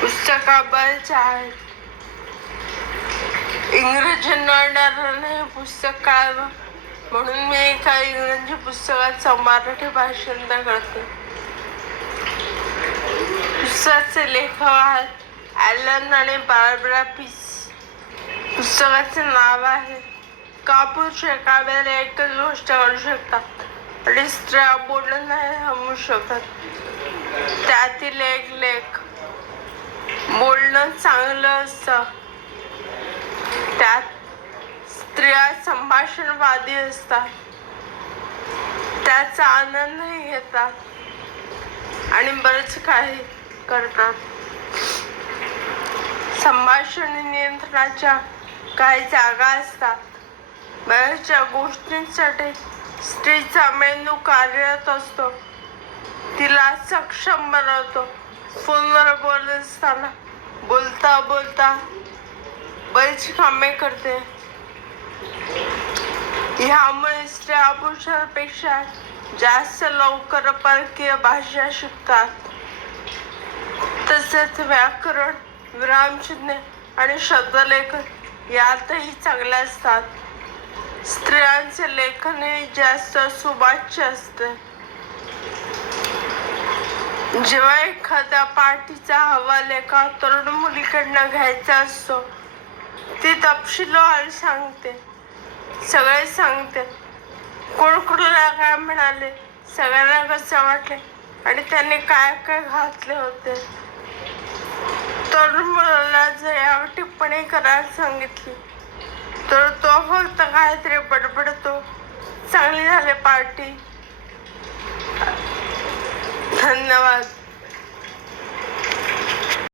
पुस्तकाबद्दल आहेत. इंग्रजी नळणारे पुस्तक काय म्हणून मी एका इंग्रजी पुस्तकाचं मराठी भाषांतर करते. पुस्तकाचे लेखक आहेत ॲलन आणि बार्बरा पीस. पुस्तकाचे नाव आहे का पुरुष एका वेळेला एकच गोष्ट करू शकतात आणि स्त्रिया बोलणं नाही थांबवू शकत. त्यातील एक लेख बोलणं चांगलं असतं. त्यात स्त्रिया संभाषणवादी असतात, त्याचा आनंदही घेतात आणि बरेच काही करतात. संभाषण नियंत्रणाच्या काही जागा असतात. बऱ्याचशा गोष्टींसाठी स्त्रीचा मेंदू कार्यरत असतो. तिला सक्षम बनवतो. फोनवर बोलत असताना बोलता बोलता बरीच कामे करते. ह्यामुळे स्त्रिया पुरुषांपेक्षा जास्त लवकर परकीय भाषा शिकतात. तसेच व्याकरण, विरामचिन्हे आणि शब्दलेखन यातही चांगले असतात. स्त्रियांचे लेखनही जास्त सुवाच्य असते. जेव्हा एखाद्या पार्टीचा अहवाल एका तरुण मुलीकडनं घ्यायचा असतो, ती तपशीलवार सांगते. सगळे सांगते कोण कोणाला काय म्हणाले, सगळ्यांना कसं वाटले आणि त्याने काय काय घातले होते. तरुण मुलाला जर यावर टिप्पणी करायला सांगितली तर तो फक्त काहीतरी बडबडतो, चांगली झाली पार्टी. धन्यवाद.